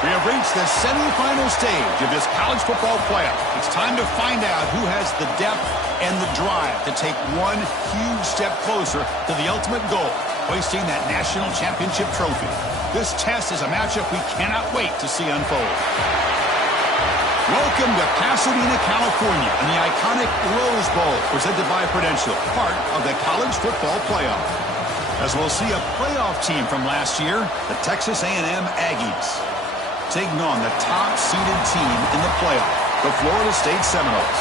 We have reached the semifinal stage of this college football playoff. It's time to find out who has the depth and the drive to take one huge step closer to the ultimate goal, hoisting that national championship trophy. This test is a matchup we cannot wait to see unfold. Welcome to Pasadena, California, and the iconic Rose Bowl, presented by Prudential, part of the college football playoff. As we'll see a playoff team from last year, the Texas A&M Aggies, taking on the top-seeded team in the playoff, the Florida State Seminoles.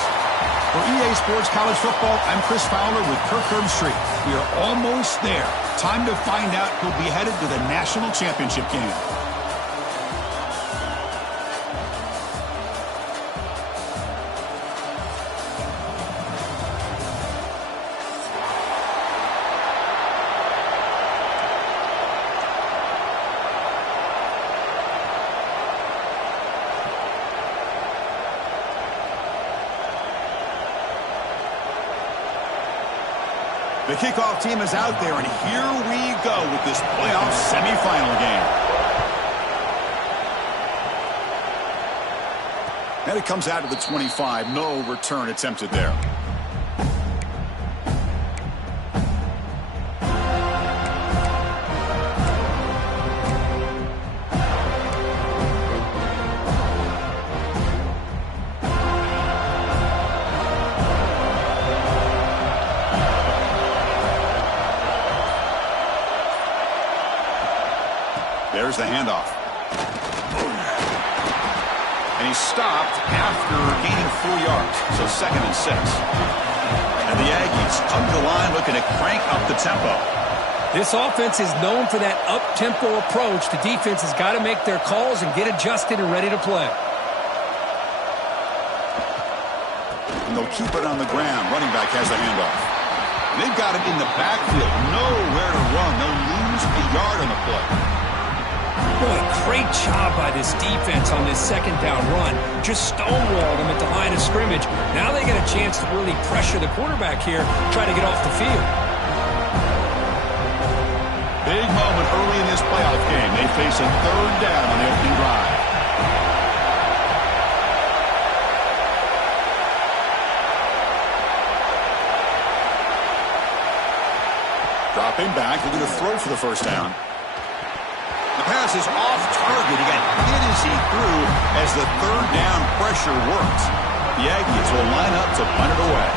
For EA Sports College Football, I'm Chris Fowler with Kirk Herbstreit. We are almost there. Time to find out who'll be headed to the national championship game. The kickoff team is out there, and here we go with this playoff semifinal game. And it comes out of the 25. No return attempted there. There's the handoff. And he stopped after gaining 4 yards, so 2nd and 6. And the Aggies come to the line looking to crank up the tempo. This offense is known for that up-tempo approach. The defense has got to make their calls and get adjusted and ready to play. And they'll keep it on the ground. Running back has the handoff. And they've got it in the backfield. Nowhere to run. They'll lose a yard on the play. Boy, great job by this defense on this 2nd down run. Just stonewalled them at the line of scrimmage. Now they get a chance to really pressure the quarterback here, try to get off the field. Big moment early in this playoff game. They face a 3rd down on the opening drive. Dropping back, looking to throw for the 1st down. The pass is off target. He got hit as he threw as the 3rd down pressure works. The Aggies will line up to punt it away.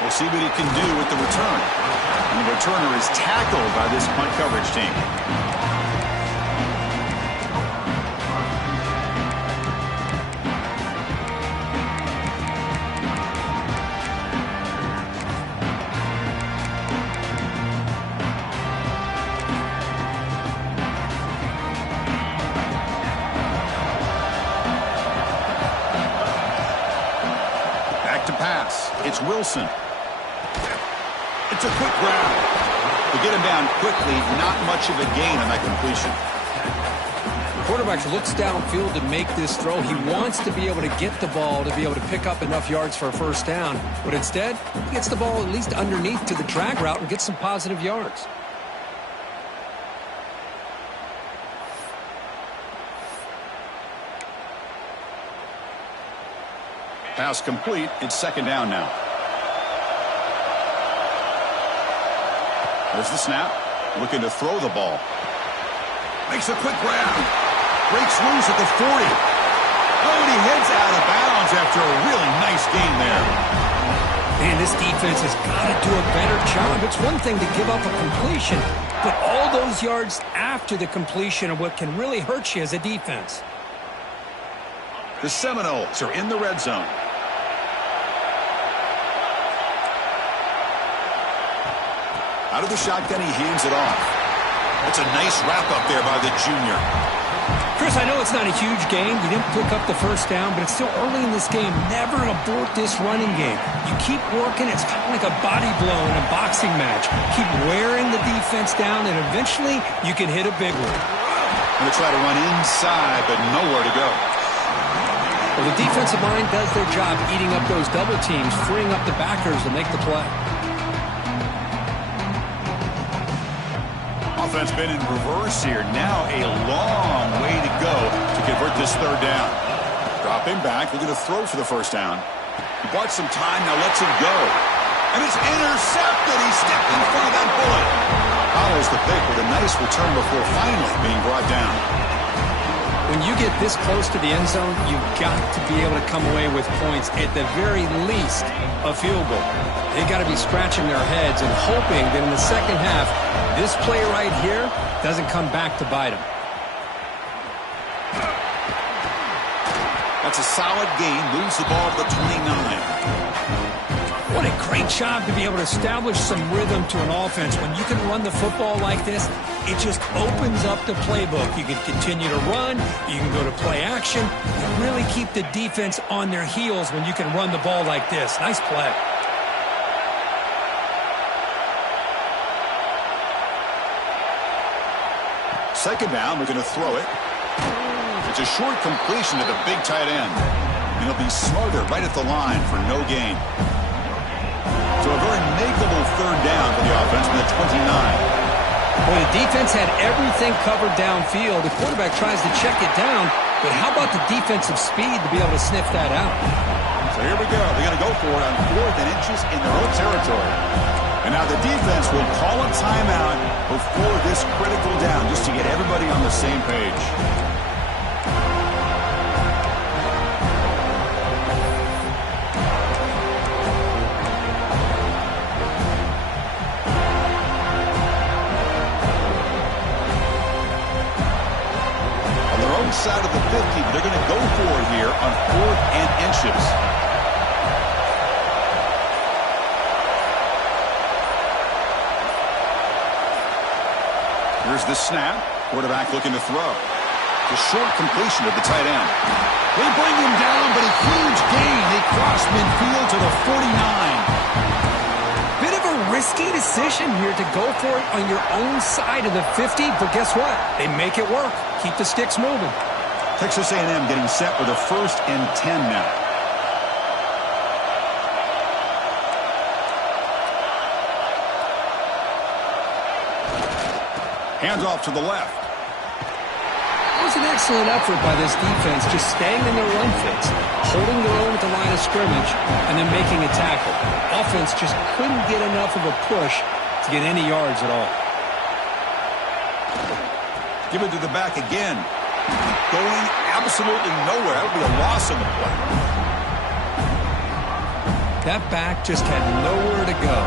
We'll see what he can do with the return. And the returner is tackled by this punt coverage team. It's Wilson. It's a quick grab. To get him down quickly, not much of a gain on that completion. The quarterback looks downfield to make this throw. He wants to be able to get the ball to be able to pick up enough yards for a 1st down. But instead, he gets the ball at least underneath to the drag route and gets some positive yards. Pass complete. It's 2nd down now. There's the snap. Looking to throw the ball. Makes a quick grab. Breaks loose at the 40. Oh, and he heads out of bounds after a really nice gain there. Man, this defense has got to do a better job. It's one thing to give up a completion, but all those yards after the completion are what can really hurt you as a defense. The Seminoles are in the red zone. Out of the shotgun, he hands it off. That's a nice wrap-up there by the junior. Chris, I know it's not a huge game. You didn't pick up the 1st down, but it's still early in this game. Never abort this running game. You keep working. It's kind of like a body blow in a boxing match. Keep wearing the defense down, and eventually you can hit a big one. Going to try to run inside, but nowhere to go. Well, the defensive line does their job eating up those double teams, freeing up the backers to make the play. offense been in reverse here. Now a long way to go to convert this third down. Dropping back, looking to throw for the first down. He bought some time, now lets it go. And it's intercepted. He stepped in front of that bullet. Follows the pick with a nice return before finally being brought down. When you get this close to the end zone, you've got to be able to come away with points, at the very least, a field goal. They got to be scratching their heads and hoping that in the second half, this play right here doesn't come back to bite them. That's a solid gain. Moves the ball to the 29. What a great job to be able to establish some rhythm to an offense. When you can run the football like this, it just opens up the playbook. You can continue to run. You can go to play action. You really keep the defense on their heels when you can run the ball like this. Nice play. Second down, we're going to throw it. It's a short completion to the big tight end. And it'll be Smothers right at the line for no gain. So a very makeable third down for the offense from the 29. Well, the defense had everything covered downfield. The quarterback tries to check it down, but how about the defensive speed to be able to sniff that out? So here we go. They're going to go for it on 4th and inches in their own territory. And now the defense will call a timeout before this critical down just to get everybody on the same page. Side of the 50, but they're going to go for it here on 4th and inches. Here's the snap. Quarterback looking to throw. The short completion of the tight end. They bring him down, but a huge gain. They cross midfield to the 49. Bit of a risky decision here to go for it on your own side of the 50, but guess what? They make it work. Keep the sticks moving. Texas A&M getting set with a 1st and 10 now. Hands off to the left. It was an excellent effort by this defense, just staying in their run fits, holding their own at the line of scrimmage, and then making a tackle. Offense just couldn't get enough of a push to get any yards at all. Give it to the back again. Going absolutely nowhere. That would be a loss on the play. That back just had nowhere to go.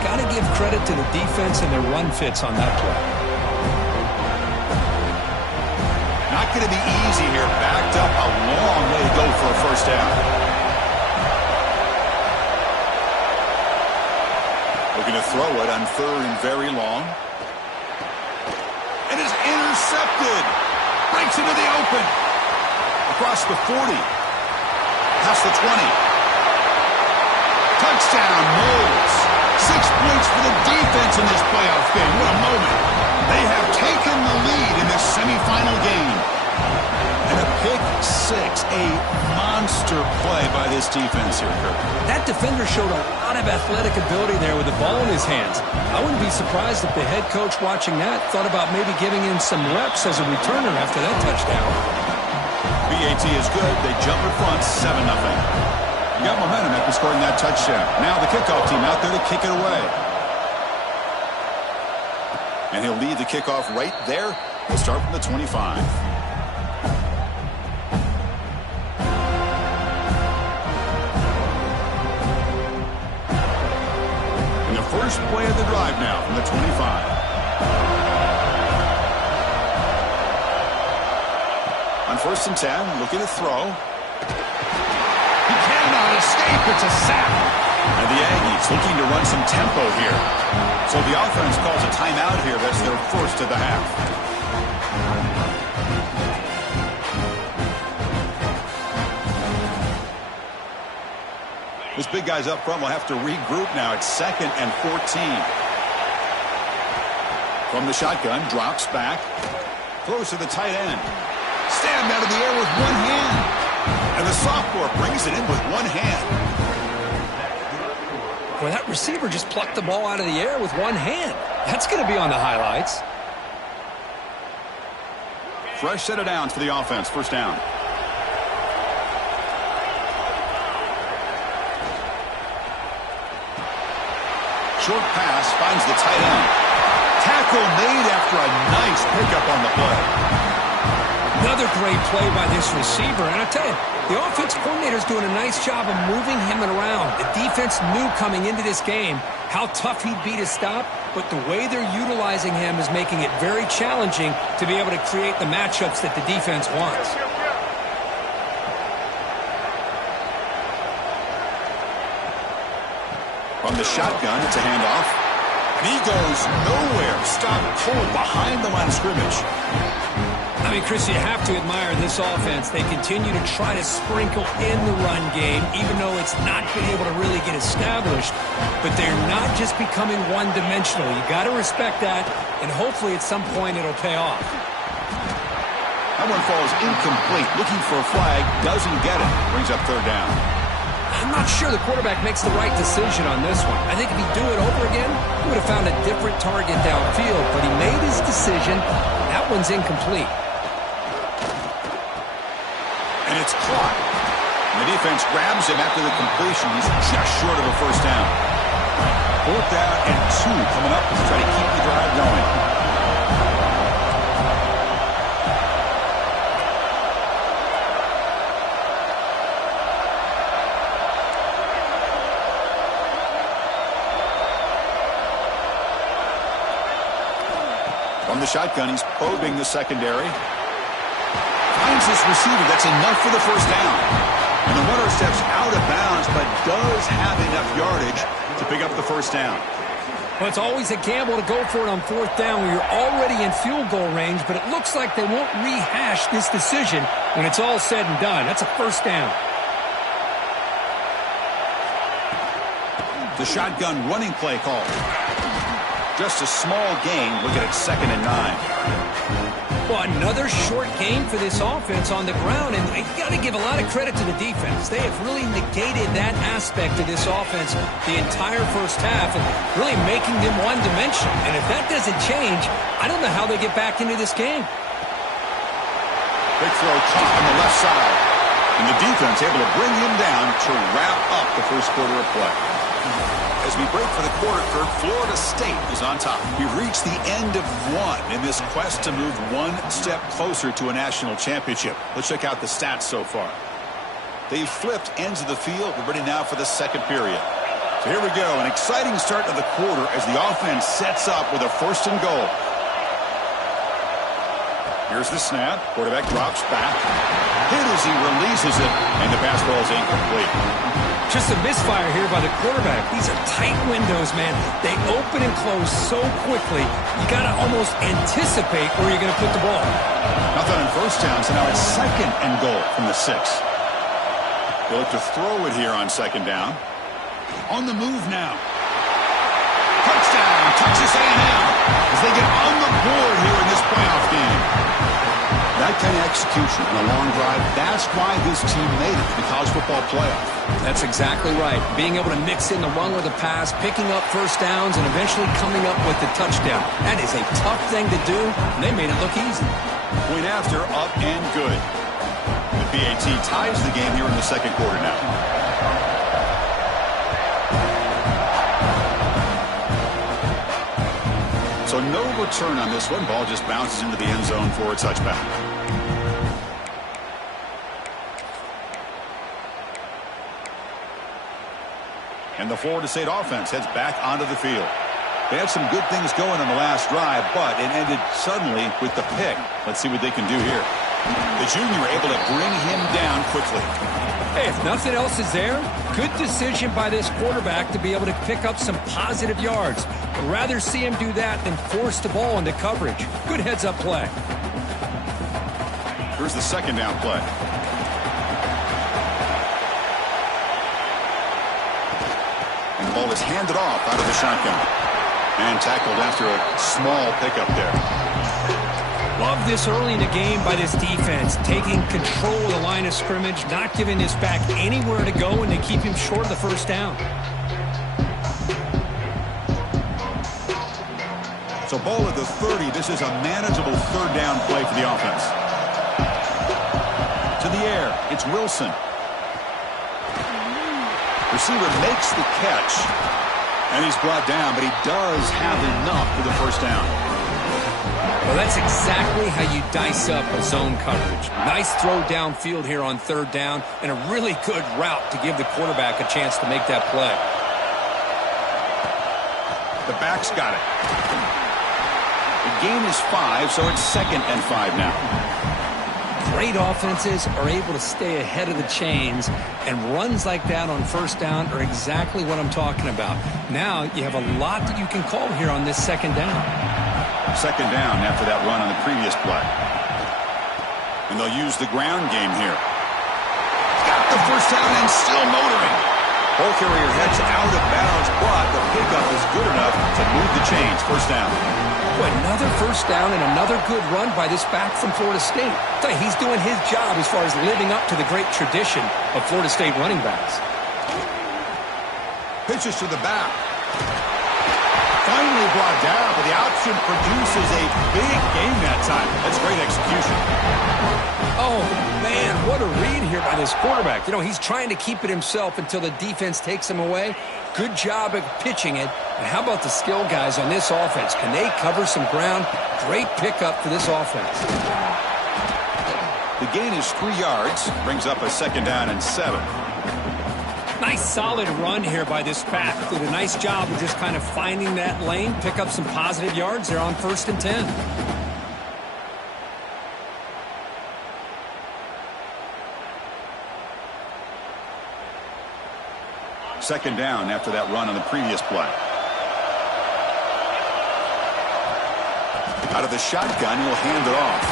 Got to give credit to the defense and their run fits on that play. Not going to be easy here. Backed up a long way to go for a first down. Looking to throw it on 3rd and very long. And it's intercepted. Breaks into the open. Across the 40. Past the 20. Touchdown, Moles. 6 points for the defense in this playoff game. What a moment. They have taken the lead in this semifinal game. And a pick 6. A monster play by this defense here, Kirk. That defender showed a lot of athletic ability there with the ball in his hands. I wouldn't be surprised if the head coach watching that thought about maybe giving him some reps as a returner after that touchdown. BAT is good. They jump in front, 7-0. You got momentum after scoring that touchdown. Now the kickoff team out there to kick it away. And he'll lead the kickoff right there. We'll start from the 25. And the first play of the drive now from the 25. On 1st and 10, looking to throw. He cannot escape. It's a sack. And the Aggies looking to run some tempo here. So the offense calls a timeout here. That's their first of the half. Those big guys up front will have to regroup now. It's 2nd and 14. From the shotgun, drops back. Throws to the tight end. Stabbed out of the air with one hand. And the sophomore brings it in with one hand. Well, that receiver just plucked the ball out of the air with one hand. That's going to be on the highlights. Fresh set of downs for the offense. First down. Short pass finds the tight end. Tackle made after a nice pickup on the play. Another great play by this receiver. And I tell you, the offense coordinator is doing a nice job of moving him around. The defense knew coming into this game how tough he'd be to stop, but the way they're utilizing him is making it very challenging to be able to create the matchups that the defense wants. From the shotgun, it's a handoff. And he goes nowhere. Stop cold behind the line of scrimmage. I mean, Chris, you have to admire this offense. They continue to try to sprinkle in the run game, even though it's not been able to really get established. But they're not just becoming one-dimensional. You got to respect that, and hopefully at some point it'll pay off. That one falls incomplete. Looking for a flag, doesn't get it. Brings up third down. I'm not sure the quarterback makes the right decision on this one. I think if he'd do it over again, he would have found a different target downfield. But he made his decision. That one's incomplete. And it's caught. And the defense grabs him after the completion. He's just short of a first down. Fourth down and 2 coming up to try to keep the drive going. From the shotgun, he's probing the secondary. Finds his receiver. That's enough for the first down. And the runner steps out of bounds, but does have enough yardage to pick up the first down. Well, it's always a gamble to go for it on fourth down when you're already in field goal range, but it looks like they won't rehash this decision when it's all said and done. That's a first down. The shotgun running play call. Just a small gain. Looking at 2nd and 9. Well, another short game for this offense on the ground, and you got to give a lot of credit to the defense. They have really negated that aspect of this offense the entire first half and really making them one-dimensional. And if that doesn't change, I don't know how they get back into this game. Big throw caught on the left side. And the defense able to bring him down to wrap up the first quarter of play. As we break for the quarter, Kirk, Florida State is on top. We've reached the end of one in this quest to move one step closer to a national championship. Let's check out the stats so far. They've flipped ends of the field. We're ready now for the second period. So here we go, an exciting start to the quarter as the offense sets up with a 1st and goal. Here's the snap. Quarterback drops back. Hit as he releases it, and the pass ball is incomplete. Just a misfire here by the quarterback. These are tight windows, man. They open and close so quickly, you got to almost anticipate where you're going to put the ball. Nothing on first down, so now it's 2nd and goal from the 6. They'll look to throw it here on 2nd down. On the move now. Touchdown, Texas A&M, as they get on the board here in this playoff game. That kind of execution in a long drive, that's why this team made it to the college football playoff. That's exactly right. Being able to mix in the run or the pass, picking up first downs, and eventually coming up with the touchdown. That is a tough thing to do, and they made it look easy. Point after, up and good. The PAT ties the game here in the second quarter now. So no return on this one. Ball just bounces into the end zone for a touchback. And the Florida State offense heads back onto the field. They had some good things going on the last drive, but it ended suddenly with the pick. Let's see what they can do here. The junior able to bring him down quickly. Hey, if nothing else is there, good decision by this quarterback to be able to pick up some positive yards. I'd rather see him do that than force the ball into coverage. Good heads-up play. Here's the 2nd down play. And the ball is handed off out of the shotgun. And tackled after a small pickup there. Love this early in the game by this defense, taking control of the line of scrimmage, not giving this back anywhere to go, and they keep him short of the first down. So ball at the 30. This is a manageable 3rd down play for the offense. To the air. It's Wilson. Receiver makes the catch. And he's brought down, but he does have enough for the first down. Well, that's exactly how you dice up a zone coverage. Nice throw downfield here on third down, and a really good route to give the quarterback a chance to make that play. The back's got it. The gain is 5, so it's 2nd and 5 now. Great offenses are able to stay ahead of the chains, and runs like that on first down are exactly what I'm talking about. Now you have a lot that you can call here on this 2nd down. 2nd down after that run on the previous play. And they'll use the ground game here. Got the first down and still motoring. Ball carrier heads out of bounds, but the pickup is good enough to move the chains. First down. Another first down and another good run by this back from Florida State. He's doing his job as far as living up to the great tradition of Florida State running backs. Pitches to the back. Finally brought down, but the option produces a big gain that time. That's great execution. Oh, man, what a read here by this quarterback. He's trying to keep it himself until the defense takes him away. Good job of pitching it. And how about the skill guys on this offense? Can they cover some ground? Great pickup for this offense. The gain is 3 yards. Brings up a 2nd down and 7. Nice solid run here by this back. Did a nice job of just kind of finding that lane. Pick up some positive yards there on 1st and 10. Second down after that run on the previous play. Out of the shotgun, he'll hand it off.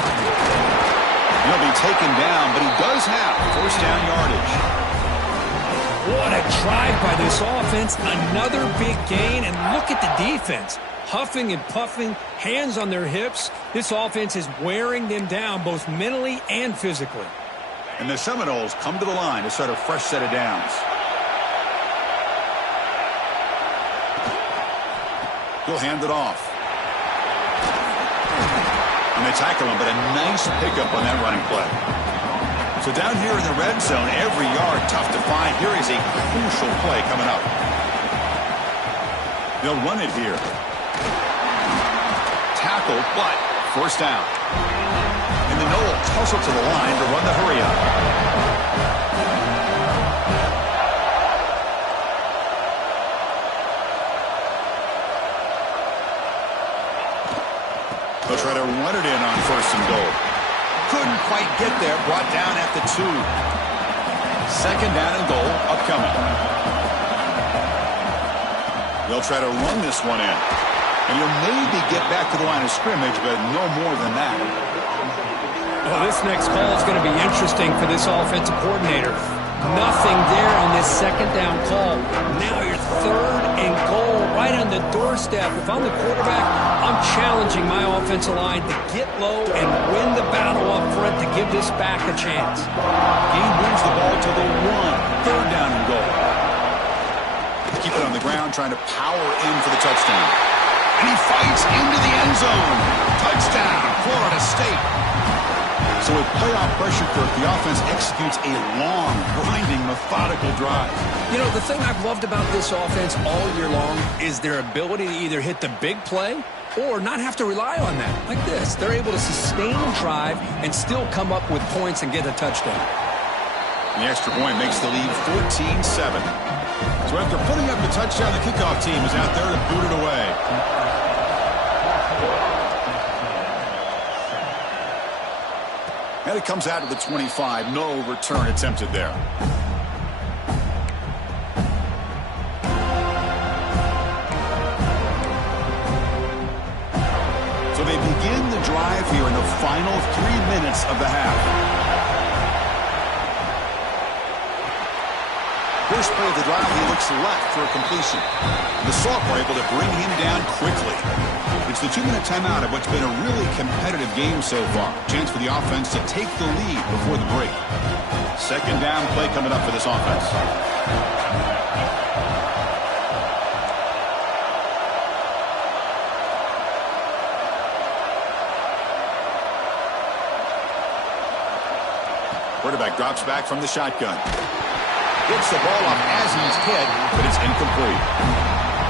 He'll be taken down, but he does have first down yardage. What a drive by this offense. Another big gain, and look at the defense. Huffing and puffing, hands on their hips. This offense is wearing them down both mentally and physically. And the Seminoles come to the line to start a fresh set of downs. He'll hand it off. And they tackle him, but a nice pickup on that running play. So down here in the red zone, every yard tough to find. Here is a crucial play coming up. They'll run it here. Tackle, but first down. And the Noles tussle to the line to run the hurry up. They'll try to run it in on 1st and goal. Couldn't quite get there. Brought down at the 2. 2nd down and goal upcoming. They'll try to run this one in. And you'll maybe get back to the line of scrimmage, but no more than that. Well, this next call is going to be interesting for this offensive coordinator. Nothing there on this 2nd down call. Now you're 3rd and goal right on the doorstep. If I'm the quarterback, I'm challenging my offensive line to get low and win the battle up front to give this back a chance. Gain moves the ball to the 1. 3rd down and goal. Keep it on the ground, trying to power in for the touchdown. And he fights into the end zone. Touchdown, Florida State. So with playoff pressure, Kirk, the offense executes a long, grinding, methodical drive. The thing I've loved about this offense all year long is their ability to either hit the big play or not have to rely on that. Like this, they're able to sustain a drive and still come up with points and get a touchdown. The extra point makes the lead 14-7. So after putting up the touchdown, the kickoff team is out there to boot it away. And it comes out of the 25. No return attempted there. So they begin the drive here in the final 3 minutes of the half. First play of the drive, he looks left for a completion. The Sophomore able to bring him down quickly. It's the 2-minute timeout of what's been a really competitive game so far. Chance for the offense to take the lead before the break. 2nd down play coming up for this offense. Quarterback drops back from the shotgun. Gets the ball off Azzi's head, but it's incomplete.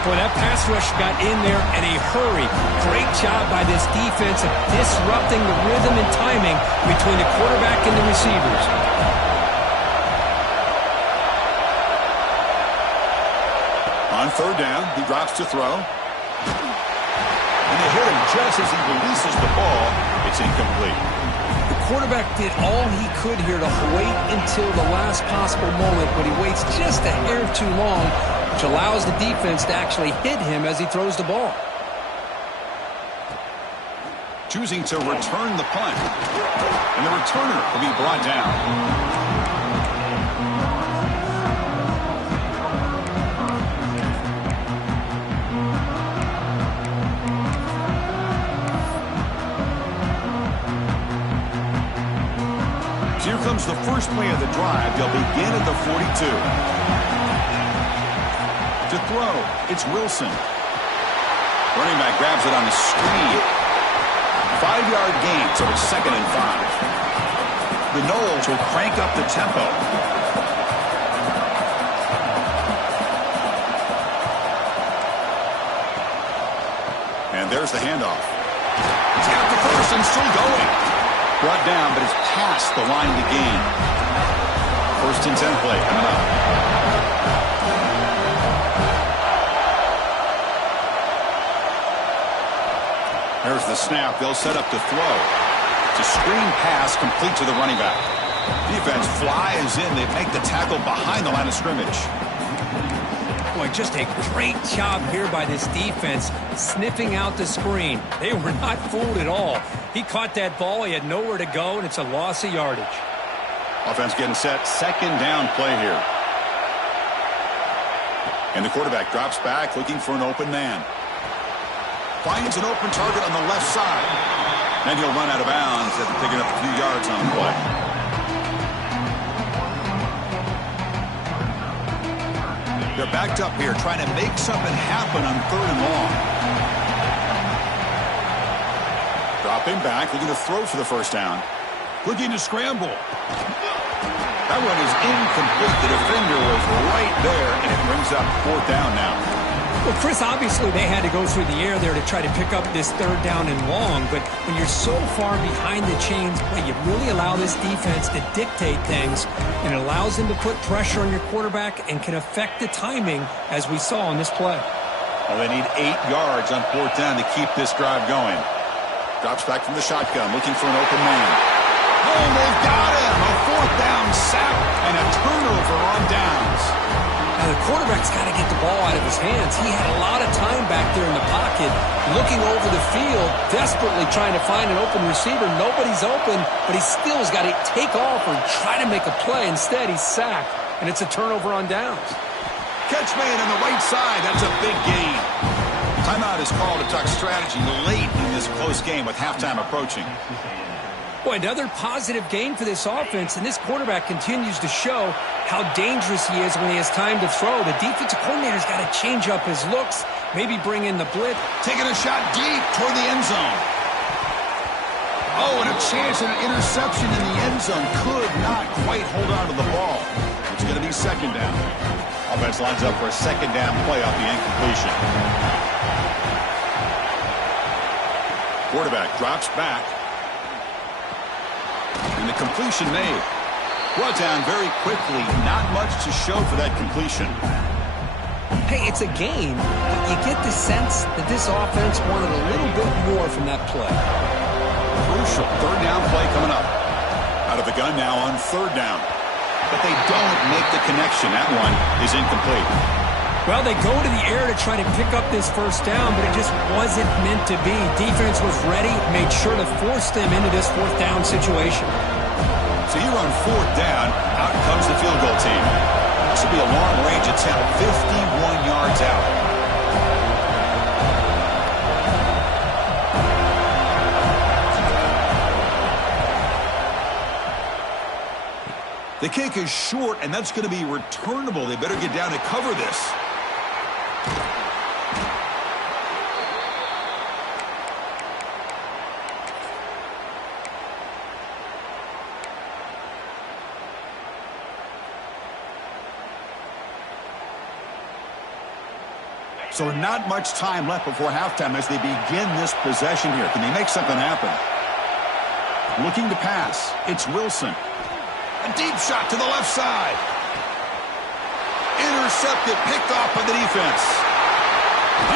Boy, that pass rush got in there in a hurry. Great job by this defense of disrupting the rhythm and timing between the quarterback and the receivers. On third down, he drops to throw. And they hit him just as he releases the ball. It's incomplete. The quarterback did all he could here to wait until the last possible moment, but he waits just a hair too long, which allows the defense to actually hit him as he throws the ball. Choosing to return the punt. And the returner will be brought down. Here comes the first play of the drive. They'll begin at the 42. To throw, it's Wilson. Running back grabs it on the screen. 5-yard gain, so it's 2nd and 5. The Noles will crank up the tempo. And there's the handoff. He's got the first and still going. Brought down, but it's past the line to gain. 1st and 10 play coming up. There's the snap. They'll set up to throw. It's a screen pass complete to the running back. Defense flies in. They make the tackle behind the line of scrimmage. Boy, just a great job here by this defense, sniffing out the screen. They were not fooled at all. He caught that ball. He had nowhere to go, and it's a loss of yardage. Offense getting set. 2nd down play here. And the quarterback drops back, looking for an open man. Finds an open target on the left side. Then he'll run out of bounds after picking up a few yards on the play. They're backed up here, trying to make something happen on 3rd and long. Dropping back, looking to throw for the first down. Looking to scramble. That one is incomplete. The defender was right there, and it brings up 4th down now. Well, Chris, obviously they had to go through the air there to try to pick up this 3rd down and long, but when you're so far behind the chains, well, you really allow this defense to dictate things, and it allows them to put pressure on your quarterback and can affect the timing, as we saw on this play. Well, they need 8 yards on 4th down to keep this drive going. Drops back from the shotgun, looking for an open man. Oh, they've got him! A 4th down sack and a turnover on downs. Now, the quarterback's got to get the ball out of his hands. He had a lot of time back there in the pocket, looking over the field, desperately trying to find an open receiver. Nobody's open, but he still has got to take off or try to make a play. Instead, he's sacked, and it's a turnover on downs. Catch made on the right side. That's a big gain. Timeout is called to talk strategy late in this close game with halftime approaching. Boy, another positive gain for this offense, and this quarterback continues to show how dangerous he is when he has time to throw. The defensive coordinator's got to change up his looks, maybe bring in the blitz. Taking a shot deep toward the end zone. Oh, and a chance at an interception in the end zone. Could not quite hold on to the ball. It's going to be 2nd down. Offense lines up for a 2nd down play off the incompletion. Quarterback drops back. And the completion made. Brought down very quickly. Not much to show for that completion. Hey, it's a game, but you get the sense that this offense wanted a little bit more from that play. Crucial 3rd down play coming up. Out of the gun now on 3rd down. But they don't make the connection. That one is incomplete. Well, they go to the air to try to pick up this 1st down, but it just wasn't meant to be. Defense was ready, made sure to force them into this 4th down situation. So here on 4th down, out comes the field goal team. This will be a long-range attempt, 51 yards out. The kick is short, and that's going to be returnable. They better get down to cover this. So not much time left before halftime as they begin this possession here. Can they make something happen? Looking to pass. It's Wilson. A deep shot to the left side. Intercepted, picked off by the defense.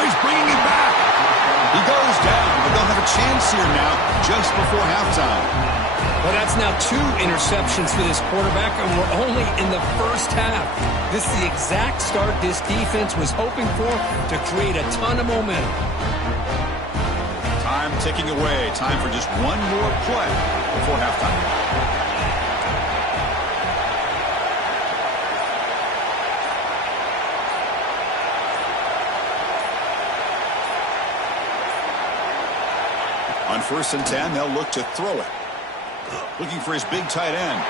He's bringing it back. He goes down, but they'll have a chance here now just before halftime. Well, that's now 2 interceptions for this quarterback, and we're only in the first half. This is the exact start this defense was hoping for to create a ton of momentum. Time ticking away. Time for just one more play before halftime. On 1st and 10, they'll look to throw it. Looking for his big tight end.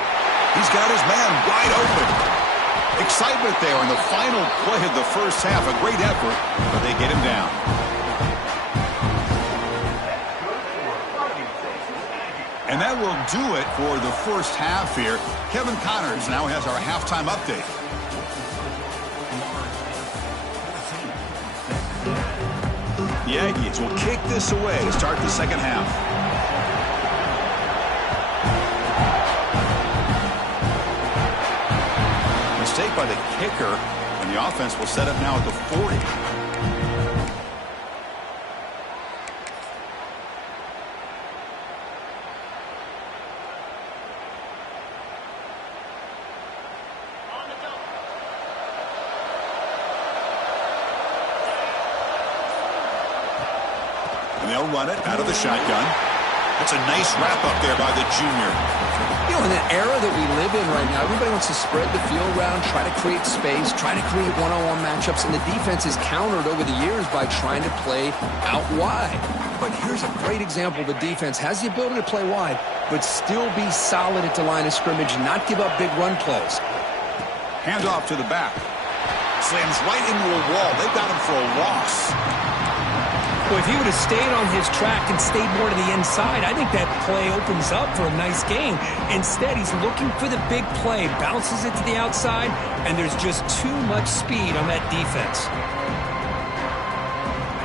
He's got his man wide open. Excitement there in the final play of the first half. A great effort, but they get him down. And that will do it for the first half here. Kevin Connors now has our halftime update. The Aggies will kick this away to start the second half. Mistake by the kicker, and the offense will set up now at the 40. And they'll run it out of the shotgun. That's a nice wrap-up there by the junior. You know, in an era that we live in right now, everybody wants to spread the field around, try to create space, try to create one-on-one matchups, and the defense is countered over the years by trying to play out wide. But here's a great example. The defense has the ability to play wide, but still be solid at the line of scrimmage and not give up big run plays. Hand off to the back. Slams right into a wall. They've got him for a loss. Well, if he would have stayed on his track and stayed more to the inside, I think that play opens up for a nice game. Instead, he's looking for the big play, bounces it to the outside, and there's just too much speed on that defense.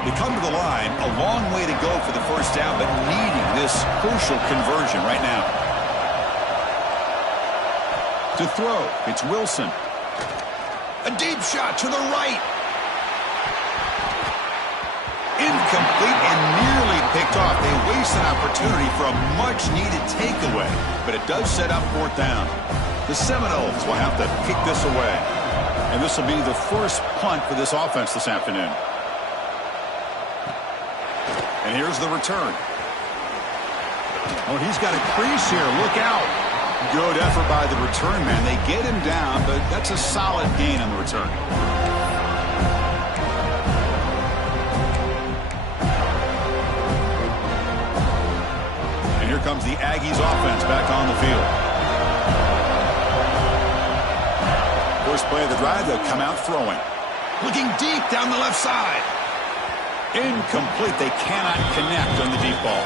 They come to the line, a long way to go for the first down, but needing this crucial conversion right now. To throw, it's Wilson. A deep shot to the right. Incomplete and nearly picked off. They waste an opportunity for a much-needed takeaway, but it does set up 4th down. The Seminoles will have to kick this away, and this will be the first punt for this offense this afternoon. And here's the return. Oh, he's got a crease here. Look out. Good effort by the return man. They get him down, but that's a solid gain on the return. Here comes the Aggies offense back on the field. First play of the drive, they'll come out throwing. Looking deep down the left side. Incomplete. They cannot connect on the deep ball.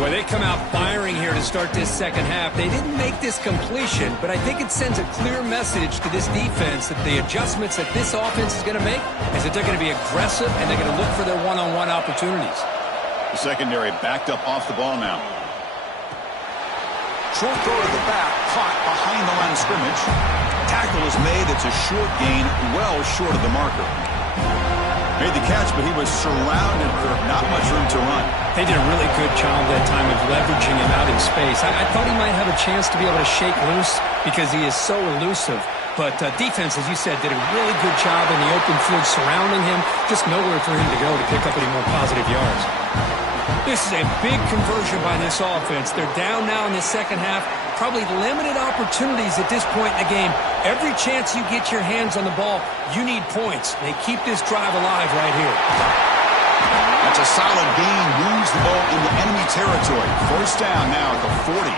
Well, they come out firing here to start this second half. They didn't make this completion, but I think it sends a clear message to this defense that the adjustments that this offense is going to make is that they're going to be aggressive and they're going to look for their one-on-one opportunities. The secondary backed up off the ball now. Short throw to the back, caught behind the line of scrimmage. Tackle is made. It's a short gain, well short of the marker. Made the catch, but he was surrounded for not much room to run. They did a really good job that time of leveraging him out in space. I thought he might have a chance to be able to shake loose because he is so elusive. But defense, as you said, did a really good job in the open field surrounding him. Just nowhere for him to go to pick up any more positive yards. This is a big conversion by this offense. They're down now in the second half. Probably limited opportunities at this point in the game. Every chance you get your hands on the ball, you need points. They keep this drive alive right here. That's a solid gain. Moves the ball into enemy territory. First down now at the 40.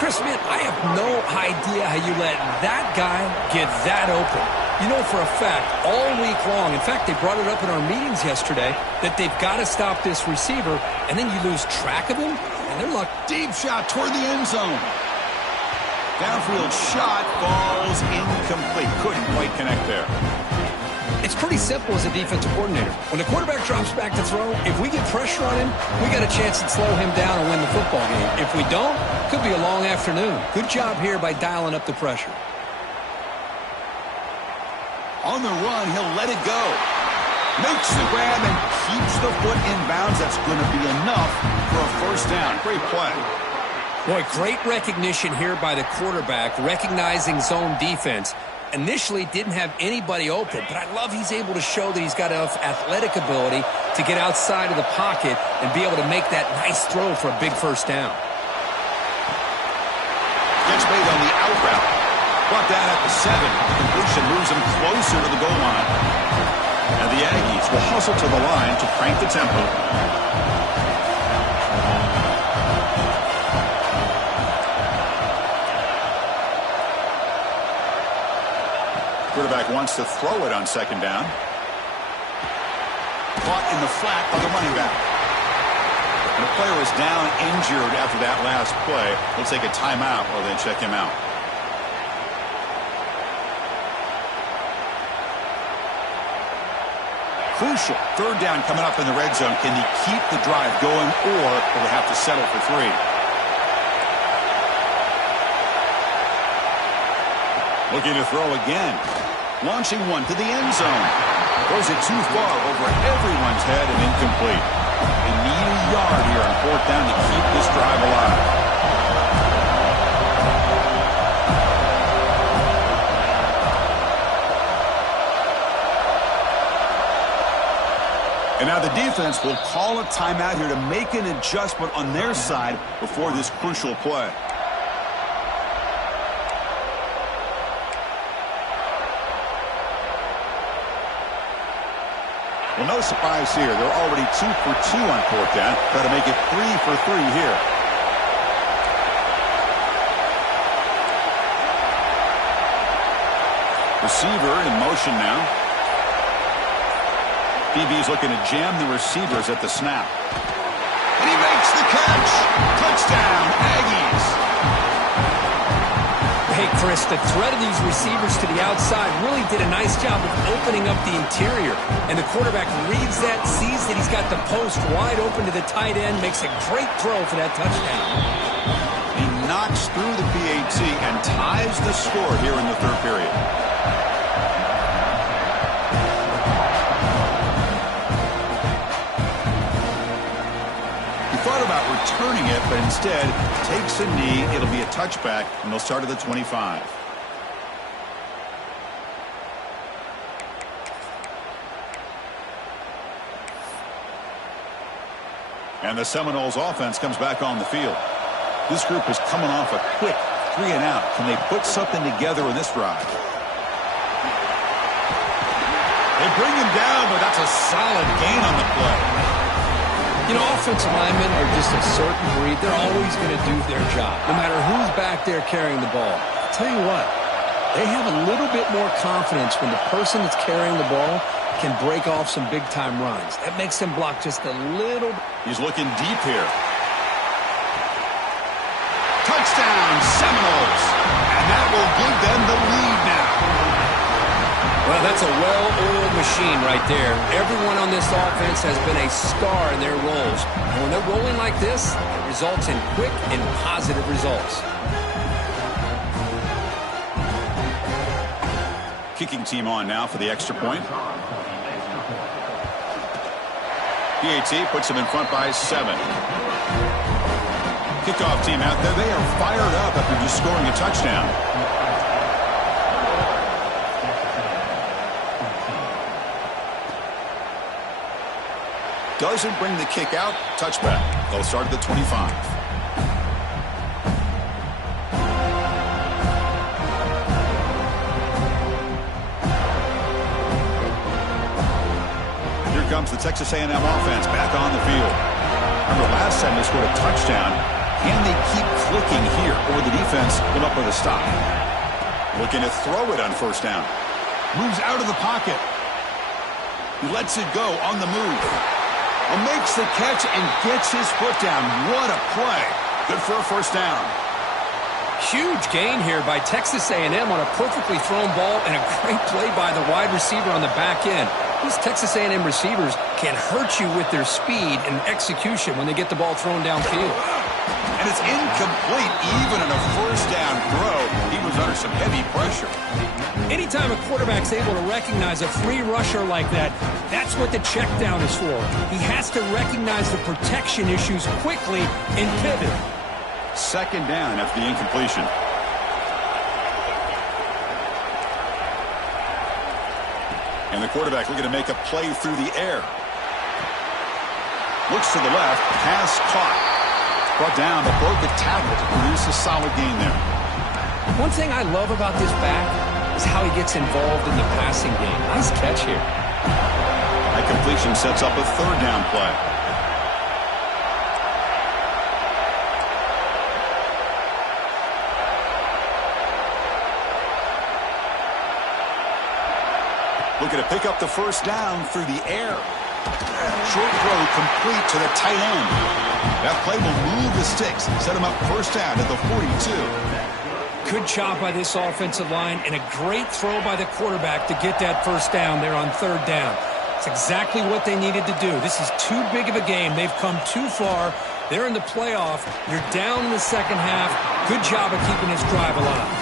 Chris, man, I have no idea how you let that guy get that open. You know for a fact, all week long, in fact, they brought it up in our meetings yesterday, that they've got to stop this receiver, and then you lose track of him, and they're like, deep shot toward the end zone. Downfield shot falls incomplete. Couldn't quite connect there. If It's pretty simple as a defensive coordinator. When the quarterback drops back to throw, if we get pressure on him, we got a chance to slow him down and win the football game. If we don't, could be a long afternoon. Good job here by dialing up the pressure. On the run, he'll let it go. Makes the grab and keeps the foot in bounds. That's going to be enough for a first down. Great play. Boy, great recognition here by the quarterback, recognizing zone defense. Initially didn't have anybody open, but I love he's able to show that he's got enough athletic ability to get outside of the pocket and be able to make that nice throw for a big first down. Gets made on the out route. Brought down at the 7. The completion moves him closer to the goal line. And the Aggies will hustle to the line to crank the tempo. Quarterback wants to throw it on second down. Caught in the flat by the running back. And the player is down injured after that last play. They'll take a timeout while they check him out. Crucial. Third down coming up in the red zone. Can he keep the drive going, or will they have to settle for 3? Looking to throw again. Launching one to the end zone. Throws it too far over everyone's head and incomplete. They need a yard here on 4th down to keep this drive alive. And now the defense will call a timeout here to make an adjustment on their side before this crucial play. Well, no surprise here. They're already 2 for 2 on 4th down. Got to make it 3 for 3 here. Receiver in motion now. DB's looking to jam the receivers at the snap. And he makes the catch. Touchdown, Aggies. Hey, Chris, the threat of these receivers to the outside really did a nice job of opening up the interior. And the quarterback reads that, sees that he's got the post wide open to the tight end, makes a great throw for that touchdown. He knocks through the PAT and ties the score here in the third period. Thought about returning it, but instead takes a knee. It'll be a touchback, and they'll start at the 25. And the Seminoles offense comes back on the field. This group is coming off a quick 3 and out. Can they put something together in this drive? They bring him down, but that's a solid gain on the play. You know, offensive linemen are just a certain breed. They're always going to do their job, no matter who's back there carrying the ball. I'll tell you what, they have a little bit more confidence when the person that's carrying the ball can break off some big-time runs. That makes them block just a little. He's looking deep here. Touchdown, Seminoles. And that will give them the lead now. Well, that's a well-oiled machine right there. Everyone on this offense has been a star in their roles. And when they're rolling like this, it results in quick and positive results. Kicking team on now for the extra point. PAT puts them in front by 7. Kickoff team out there. They are fired up after just scoring a touchdown. Doesn't bring the kick out. Touchback. They'll start at the 25. Here comes the Texas A&M offense back on the field. Remember last time they scored a touchdown. Can they keep clicking here, or the defense come up with a stop? Looking to throw it on first down. Moves out of the pocket. He lets it go on the move. And makes the catch and gets his foot down. What a play. Good for a first down. Huge gain here by Texas A&M on a perfectly thrown ball and a great play by the wide receiver on the back end. These Texas A&M receivers can hurt you with their speed and execution when they get the ball thrown downfield. And it's incomplete even on a first down throw. He was under some heavy pressure. Anytime a quarterback's able to recognize a free rusher like that, that's what the check down is for. He has to recognize the protection issues quickly and pivot. Second down after the incompletion. And the quarterback looking to make a play through the air. Looks to the left, pass caught. Brought down, but broke the tackle to produce a solid gain there. One thing I love about this back is how he gets involved in the passing game. Nice catch here. That completion sets up a third down play. Looking to pick up the first down through the air. Short throw complete to the tight end. That play will move the sticks, set him up first down at the 42. Good job by this offensive line and a great throw by the quarterback to get that first down there on third down. It's exactly what they needed to do. This is too big of a game. They've come too far. They're in the playoff. You're down in the second half. Good job of keeping this drive alive.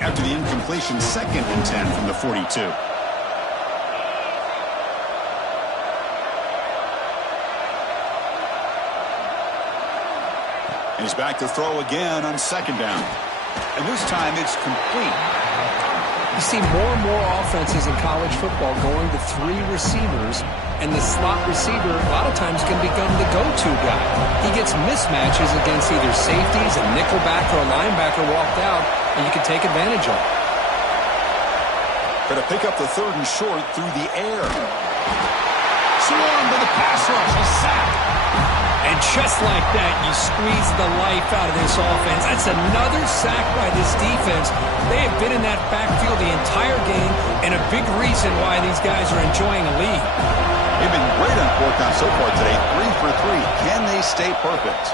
After the incompletion, 2nd and 10 from the 42. And he's back to throw again on second down. And this time it's complete. You see more and more offenses in college football going to 3 receivers, and the slot receiver a lot of times can become the go-to guy. He gets mismatches against either safeties, a nickelback, or a linebacker walked out, and you can take advantage of it. Going to pick up the third and short through the air. Swarmed by the pass rush, a sack. And just like that, you squeeze the life out of this offense. That's another sack by this defense. They have been in that backfield the entire game, and a big reason why these guys are enjoying a lead. They've been great on fourth down so far today. 3 for 3. Can they stay perfect?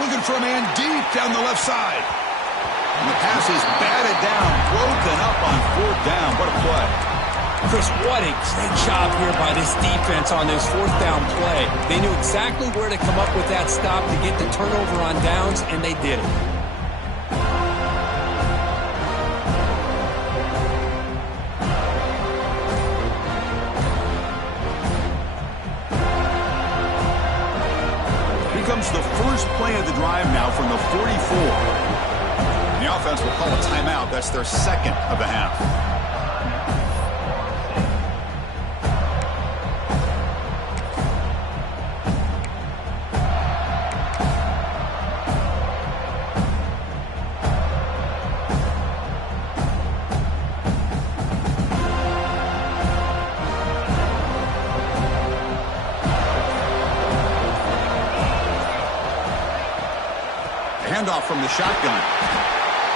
Looking for a man deep down the left side. And the pass is batted down, broken up on fourth down. What a play. Chris, what a great job here by this defense on this fourth down play. They knew exactly where to come up with that stop to get the turnover on downs, and they did it. Here comes the first play of the drive now from the 44. The offense will call a timeout. That's their second of the half. Handoff from the shotgun.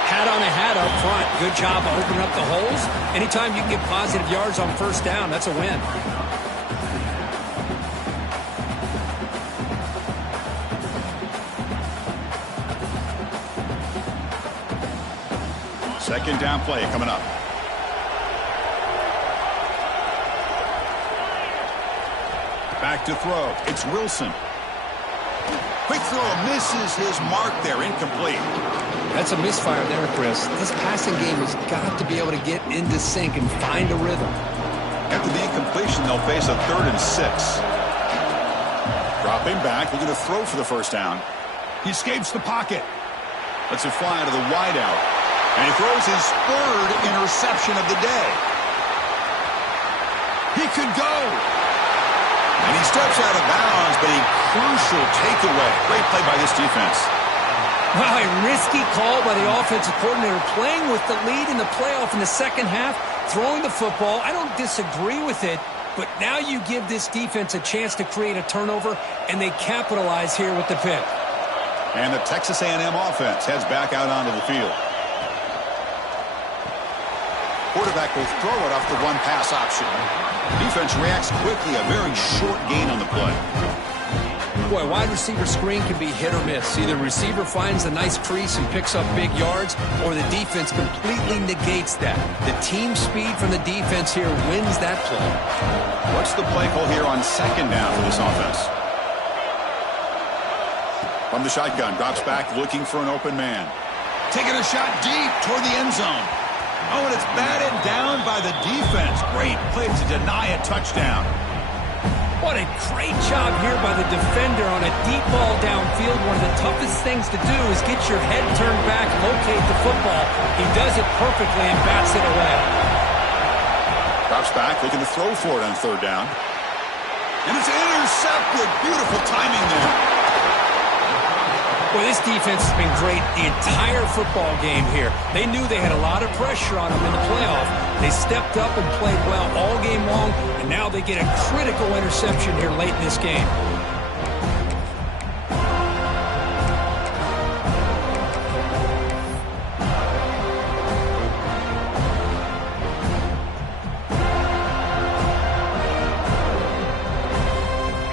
Hat on a hat up front. Good job of opening up the holes. Anytime you can get positive yards on first down, that's a win. Second down play coming up. Back to throw. It's Wilson. Quick throw, misses his mark there, incomplete. That's a misfire there, Chris. This passing game has got to be able to get into sync and find a rhythm. After the incompletion, they'll face a 3rd and 6. Dropping back, looking to throw for the first down. He escapes the pocket. Lets it fly to the wideout. And he throws his 3rd interception of the day. He could go. And he steps out of bounds, but a crucial takeaway. Great play by this defense. Wow, a risky call by the offensive coordinator, playing with the lead in the playoff in the second half, throwing the football. I don't disagree with it, but now you give this defense a chance to create a turnover, and they capitalize here with the pick. And the Texas A&M offense heads back out onto the field. Quarterback will throw it off the one-pass option. Defense reacts quickly, a very short gain on the play. Boy, wide receiver screen can be hit or miss. Either receiver finds a nice crease and picks up big yards, or the defense completely negates that. The team speed from the defense here wins that play. What's the play call here on second down for this offense? From the shotgun, drops back looking for an open man. Taking a shot deep toward the end zone. Oh, and it's batted down by the defense. Great play to deny a touchdown. What a great job here by the defender on a deep ball downfield. One of the toughest things to do is get your head turned back, locate the football. He does it perfectly and bats it away. Drops back, looking to throw for it on third down. And it's intercepted. Beautiful timing there. Boy, this defense has been great the entire football game here. They knew they had a lot of pressure on them in the playoff. They stepped up and played well all game long, and now they get a critical interception here late in this game.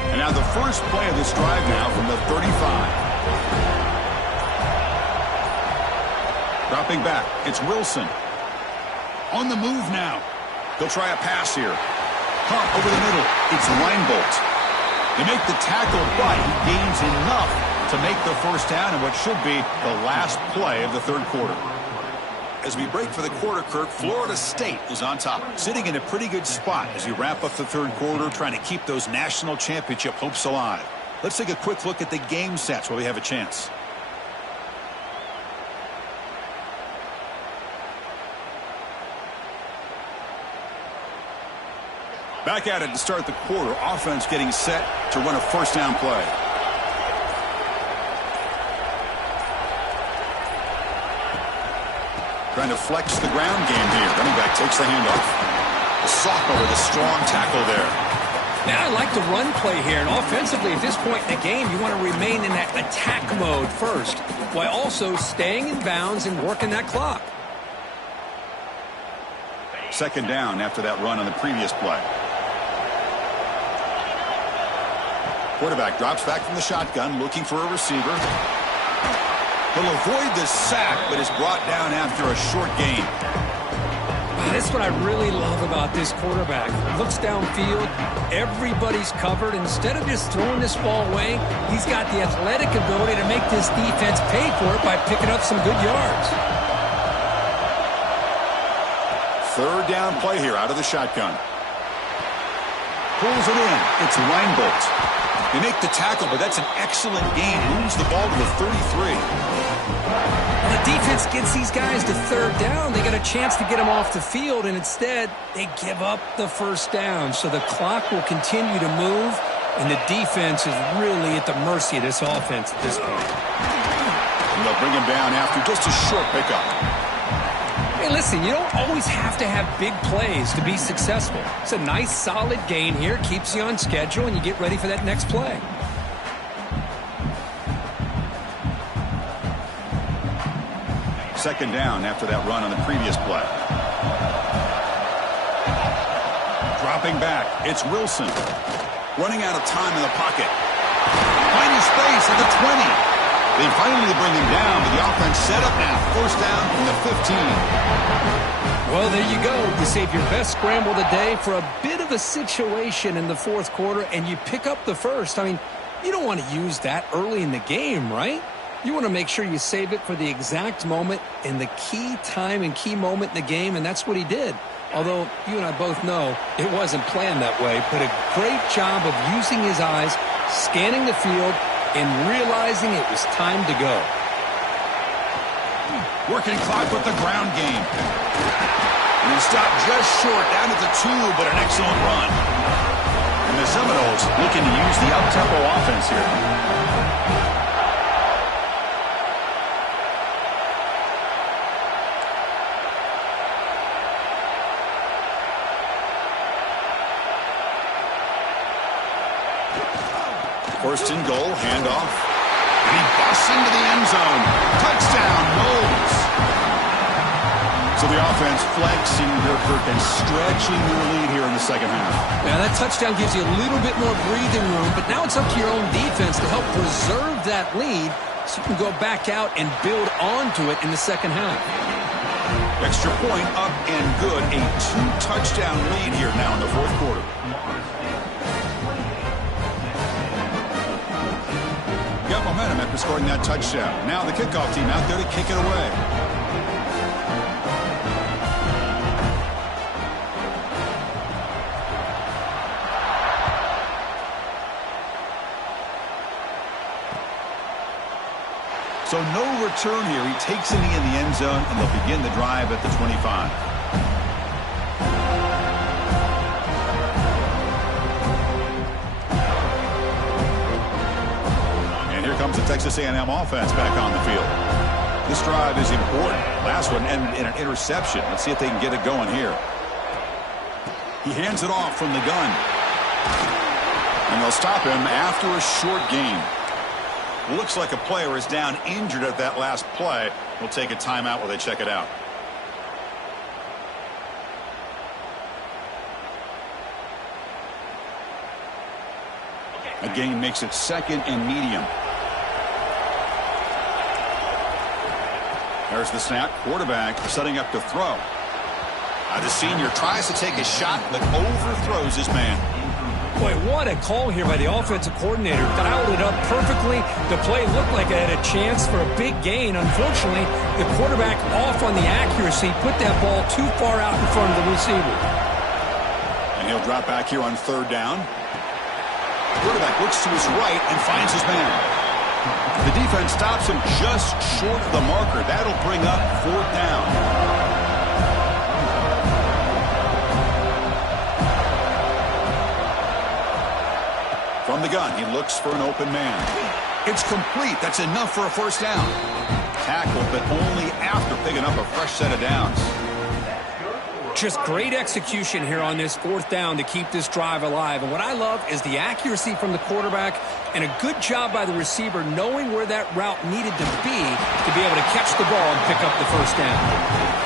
And now the first play of this drive now from the 35. Dropping back, it's Wilson. On the move now. He'll try a pass here. Pump over the middle. It's Linebolt. They make the tackle, but he gains enough to make the first down in what should be the last play of the third quarter. As we break for the quarter, Kirk, Florida State is on top, sitting in a pretty good spot as we wrap up the third quarter, trying to keep those national championship hopes alive. Let's take a quick look at the game sets while we have a chance. Back at it to start the quarter. Offense getting set to run a first down play. Trying to flex the ground game here. Running back takes the handoff. The sophomore with a strong tackle there. Now I like the run play here, and offensively at this point in the game, you want to remain in that attack mode first, while also staying in bounds and working that clock. Second down after that run on the previous play. Quarterback drops back from the shotgun, looking for a receiver. He'll avoid the sack, but is brought down after a short gain. That's what I really love about this quarterback. Looks downfield, everybody's covered. Instead of just throwing this ball away, he's got the athletic ability to make this defense pay for it by picking up some good yards. Third down play here out of the shotgun. Pulls it in. It's Linebolt. They make the tackle, but that's an excellent gain. Moves the ball to the 33. When the defense gets these guys to third down, they got a chance to get them off the field, and instead they give up the first down. So the clock will continue to move, and the defense is really at the mercy of this offense at this point. And they'll bring him down after just a short pickup. Hey, listen, you don't always have to have big plays to be successful. It's a nice, solid gain here. Keeps you on schedule, and you get ready for that next play. Second down after that run on the previous play. Dropping back, it's Wilson. Running out of time in the pocket. Finding space at the 20. They finally bring him down, but the offense set up now. First down from the 15. Well, there you go. You save your best scramble of the day for a bit of a situation in the fourth quarter, and you pick up the first. I mean, you don't want to use that early in the game, right? You want to make sure you save it for the exact moment and the key time and key moment in the game, and that's what he did. Although you and I both know it wasn't planned that way, but a great job of using his eyes, scanning the field, and realizing it was time to go. Working clock with the ground game. And he stopped just short, down at the 2, but an excellent run. And the Seminoles looking to use the up-tempo offense here. First and goal, handoff. And he busts into the end zone. Touchdown, Knowles. So the offense flexing their and stretching their lead here in the second half. Yeah, that touchdown gives you a little bit more breathing room, but now it's up to your own defense to help preserve that lead so you can go back out and build onto it in the second half. Extra point up and good. A 2-touchdown lead here now in the fourth quarter. Got momentum after scoring that touchdown. Now the kickoff team out there to kick it away. So no return here. He takes it in the end zone, and they'll begin the drive at the 25. And here comes the Texas A&M offense back on the field. This drive is important. Last one ended in an interception. Let's see if they can get it going here. He hands it off from the gun. And they'll stop him after a short gain. Looks like a player is down injured at that last play. We'll take a timeout while they check it out. A gain makes it second and medium. There's the snap. Quarterback setting up to throw. The senior tries to take a shot, but overthrows his man. Boy, what a call here by the offensive coordinator. Dialed it up perfectly. The play looked like it had a chance for a big gain. Unfortunately, the quarterback off on the accuracy, put that ball too far out in front of the receiver. And he'll drop back here on third down. The quarterback looks to his right and finds his man. The defense stops him just short of the marker. That'll bring up fourth down. From the gun, he looks for an open man. It's complete. That's enough for a first down. Tackled, but only after picking up a fresh set of downs. Just great execution here on this fourth down to keep this drive alive. And what I love is the accuracy from the quarterback and a good job by the receiver knowing where that route needed to be able to catch the ball and pick up the first down.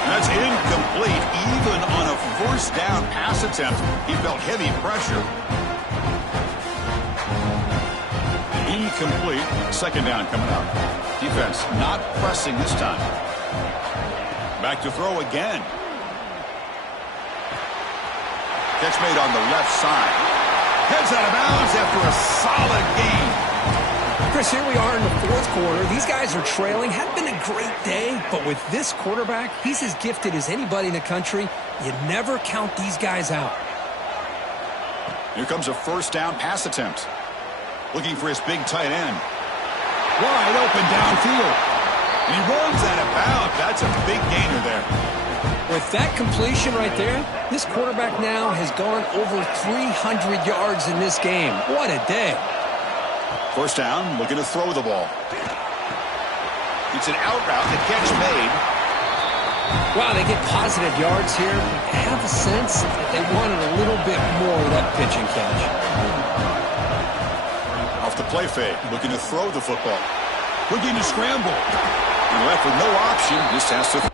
That's incomplete. Even on a first down pass attempt, he felt heavy pressure. Incomplete. Second down coming up. Defense not pressing this time. Back to throw again. Catch made on the left side. Heads out of bounds after a solid gain. Chris, here we are in the fourth quarter. These guys are trailing. Hadn't been a great day, but with this quarterback, he's as gifted as anybody in the country. You never count these guys out. Here comes a first down pass attempt. Looking for his big tight end. Wide open downfield. And he runs out of bounds. That's a big gainer there. With that completion right there, this quarterback now has gone over 300 yards in this game. What a day. First down, looking to throw the ball. It's an out route, the catch made. Wow, they get positive yards here. I have a sense that they wanted a little bit more of that pitch and catch. Off the play fake, looking to throw the football. Looking to scramble. And left with no option, just has to...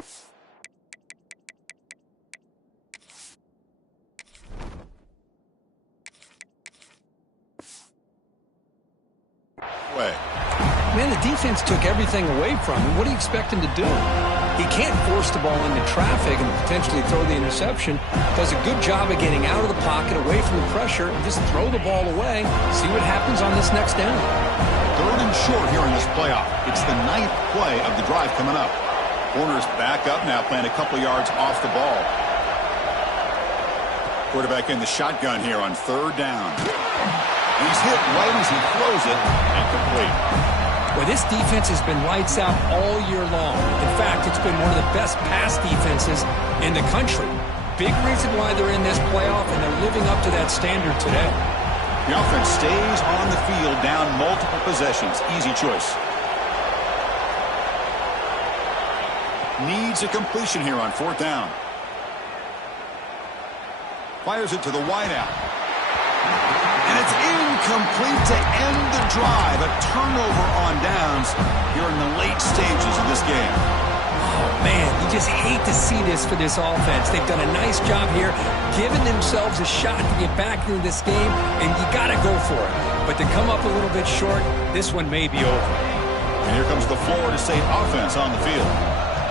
Man, the defense took everything away from him. What do you expect him to do? He can't force the ball into traffic and potentially throw the interception. Does a good job of getting out of the pocket, away from the pressure, and just throw the ball away. See what happens on this next down. Third and short here in this playoff. It's the 9th play of the drive coming up. Corners back up now, playing a couple yards off the ball. Quarterback in the shotgun here on third down. He's hit right as he throws it, and complete. Well, this defense has been lights out all year long. In fact, it's been one of the best pass defenses in the country. Big reason why they're in this playoff, and they're living up to that standard today. The offense stays on the field, down multiple possessions. Easy choice. Needs a completion here on fourth down. Fires it to the wideout. And it's Incomplete to end the drive. A turnover on downs here in the late stages of this game. Man, you just hate to see this for this offense. They've done a nice job here, giving themselves a shot to get back into this game, and you got to go for it. But to come up a little bit short, this one may be over. And here comes the Florida State offense on the field.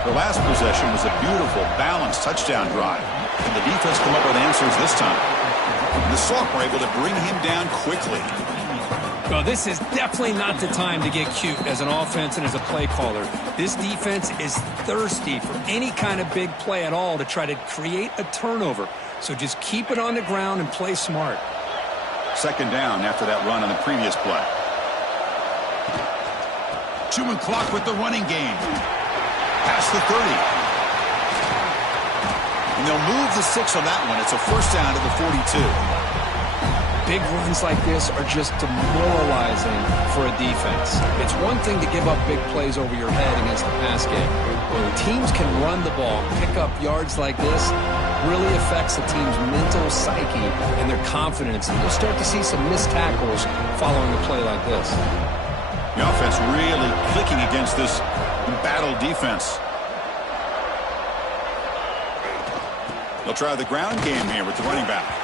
Their last possession was a beautiful, balanced touchdown drive. And the defense come up with answers this time. And the Sock were able to bring him down quickly. Well, this is definitely not the time to get cute as an offense and as a play caller. This defense is thirsty for any kind of big play at all to try to create a turnover. So just keep it on the ground and play smart. Second down after that run on the previous play. Chewing clock with the running game. Past the 30. And they'll move the 6 on that one. It's a first down to the 42. Big runs like this are just demoralizing for a defense. It's one thing to give up big plays over your head against the pass game. When teams can run the ball, pick up yards like this, really affects the team's mental psyche and their confidence. And you'll start to see some missed tackles following a play like this. The offense really clicking against this battle defense. They'll try the ground game here with the running back.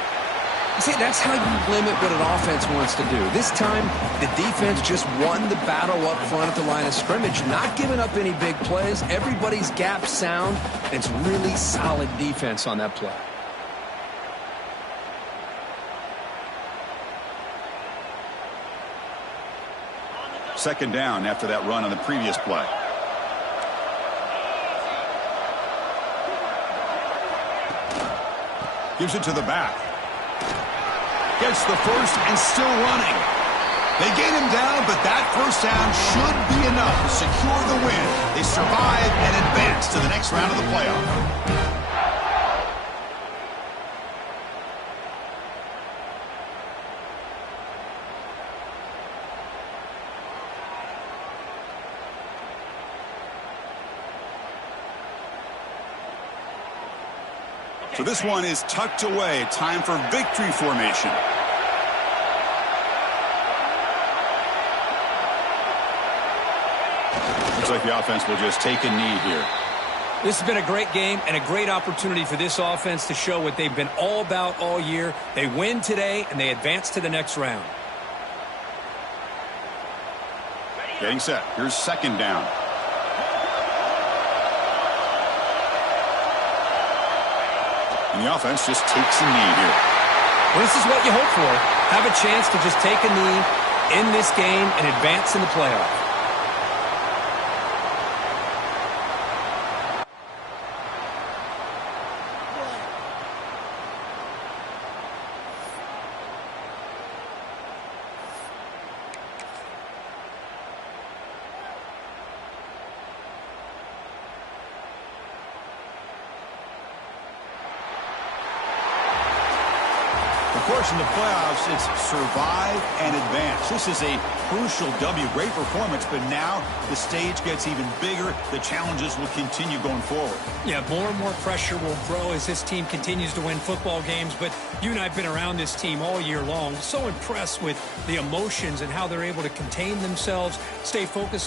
See, that's how you limit what an offense wants to do. This time, the defense just won the battle up front at the line of scrimmage, not giving up any big plays. Everybody's gap sound. It's really solid defense on that play. Second down after that run on the previous play. Gives it to the back. Gets the first and still running. They gain him down, but that first down should be enough to secure the win. They survive and advance to the next round of the playoff. So this one is tucked away. Time for victory formation. Looks like the offense will just take a knee here. This has been a great game and a great opportunity for this offense to show what they've been all about all year. They win today, and they advance to the next round. Getting set. Here's second down. And the offense just takes a knee here. Well, this is what you hope for. Have a chance to just take a knee in this game and advance in the playoff. Of course, in the playoffs, it's survive and advance. This is a crucial W. Great performance, but now the stage gets even bigger. The challenges will continue going forward. Yeah, more and more pressure will grow as this team continues to win football games. But you and I have been around this team all year long. So impressed with the emotions and how they're able to contain themselves, stay focused on